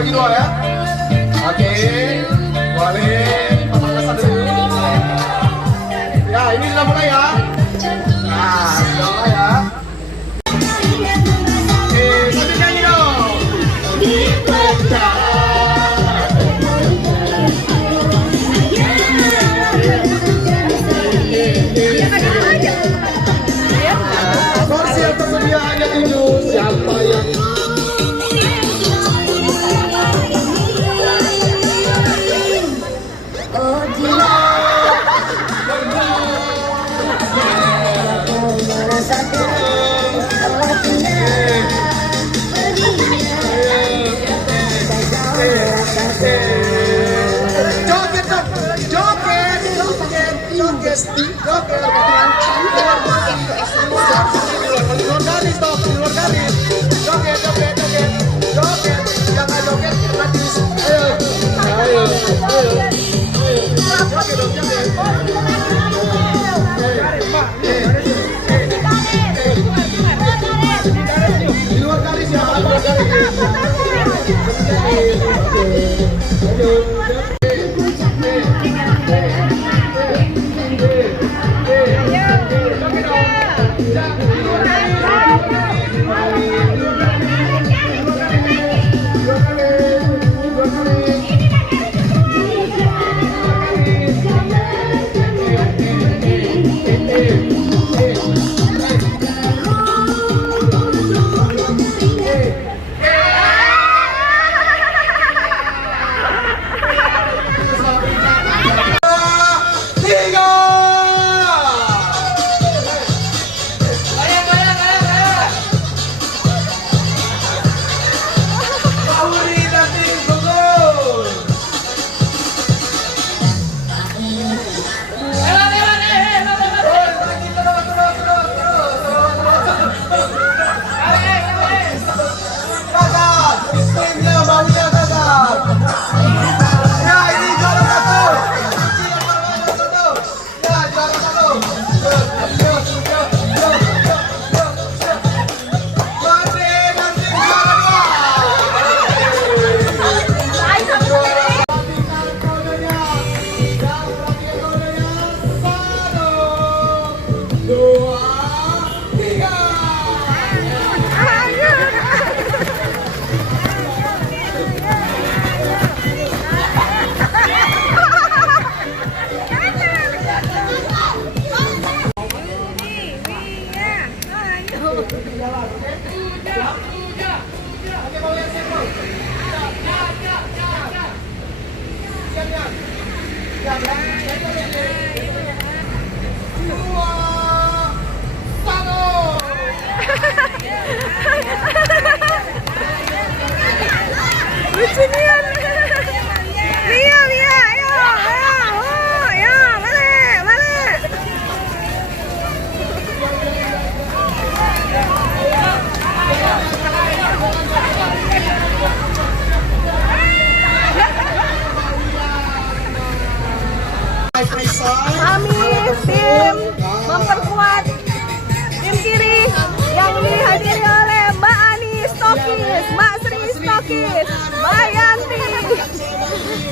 Bagi dua ya. Oke, boleh pemanasan dulu. Ya, ini sudah mulai ya. Nah, sudah mulai ya. Oke, sambil nyanyi dong. Kursi yang tersedia hanya 7. Siapa yang Marian. Mia, Mia, ayo, ayo, oh, ayo, balik, balik. Kami tim memperkuat tim kiri yang dihadiri oleh Mbak Ani Stokis, Mbak Sri Stokis, Mbak Yanti.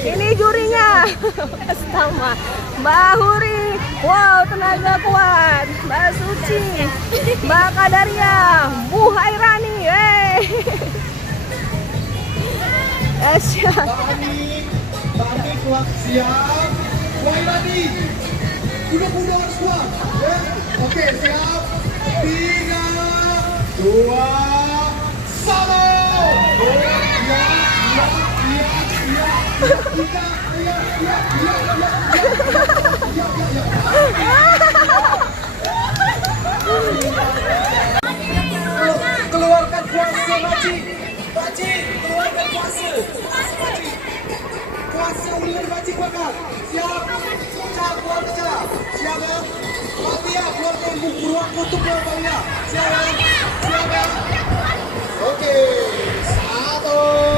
Ini jurinya, sama Mbak Huri. Wow, tenaga kuat. Mbak Suci, Mbak Kadaria, Bu Hairani. Esya. Mbak Ani kuat, siap. Mulai lagi. Kuda-kuda harus kuat. Ya. Oke, siap. 3, 2, 1. Keluarkan kuasa, Baci. Baci, keluarkan kuasa. Baci. Kuasa ular Baci bakar. Siap. Pecah, keluar pecah. Siap ya. Mati ya, keluarkan ruang kutub ya, Bang ya. Siap ya. Siap ya. Oke. 1.